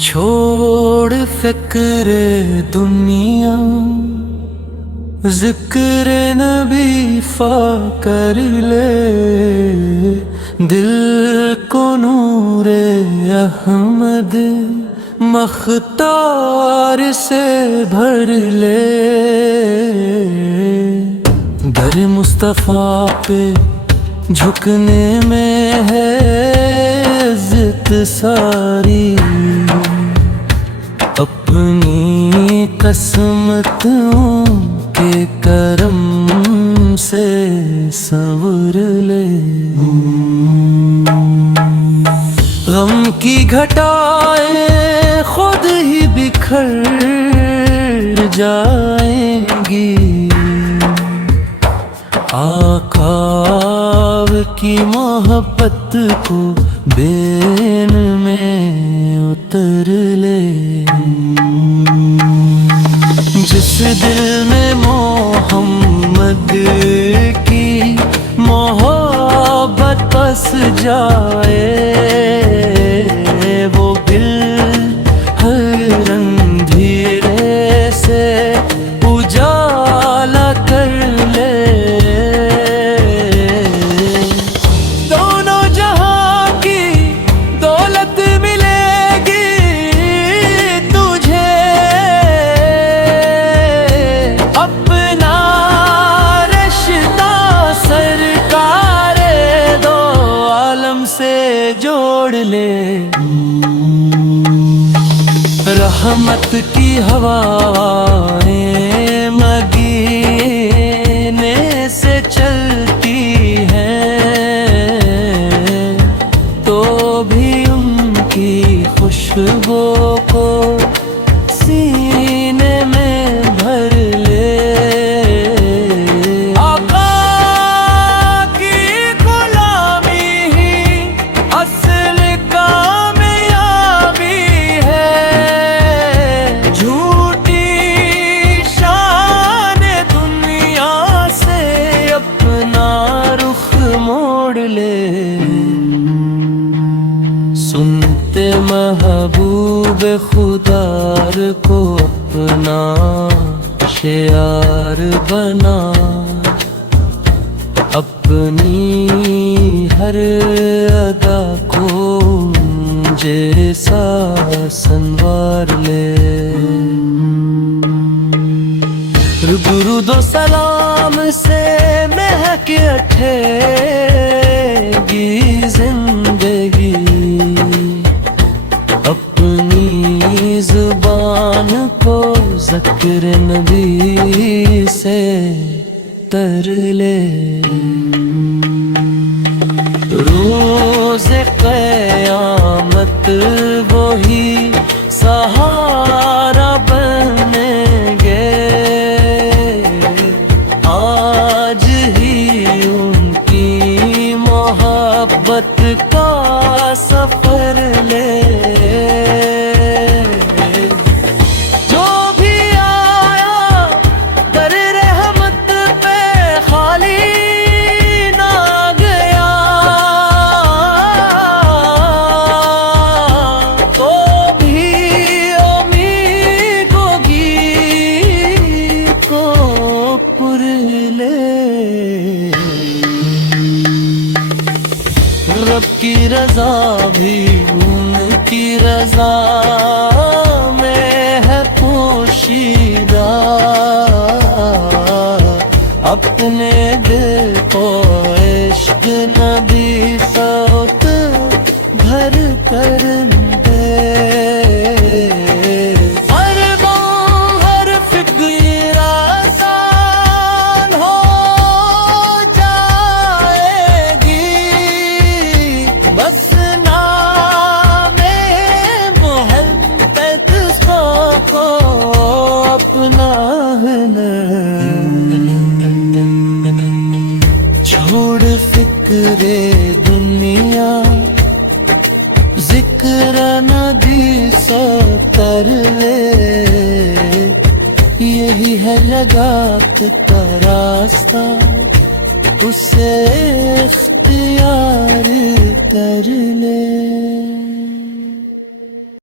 छोड़ फिक्र दुनिया, जिक्र नबी फा कर ले, दिल को नूरे अहमद मख्तार से भर ले। दर मुस्तफ़ा पे झुकने में है इज़्ज़त सारी, अपनी किस्मतों के करम से संवर ले। गम की घटाएं खुद ही बिखर जाएंगी, आकाब की मोहब्बत को बेन में उतर ले। जिस दिल में मोहम्मद की मोहब्बत बस जाए, वो दिल हर अंधेरे से उजाला कर ले। दोनों जहां की दौलत मिलेगी तुझे, अपना रिश्ता सरकारे दो आलम से जोड़ ले। रहमत की हवाएं मदीने से चलती हैं, तो भी उनकी खुशबू को सीने में भर ले। आका की गुलामी ही असल कामयाबी है, झूठी शान दुनिया से अपना रुख मोड़ ले। सुनते महबूब खुदार को अपना शियार बना, अपनी हर अदा को जैसा संवार ले। दुरूदो सलाम से महक उठेगी जिंदगी, अपनी जुबान को ज़िक्र नबी से तर ले। रोज़े क़यामत वही सहारा बनेंगे, आज ही उनकी मोहब्बत का सफर ले। जो भी आया दर रहमत पे खाली ना गया, तो भी उम्मीद होगी को पुर ले। रब की रजा भी उनकी रजा में है पोशीदा, अपने दिल को इश्क नबी सौत भर कर दे। हर फिक्र आसान हो जाएगी, बस नामे मोहम्मद को अपना छोड़ फिक्रे दुनिया, जिक्र नदी से कर ले। यही है लगात का रास्ता, उसे इख्तियार कर ले।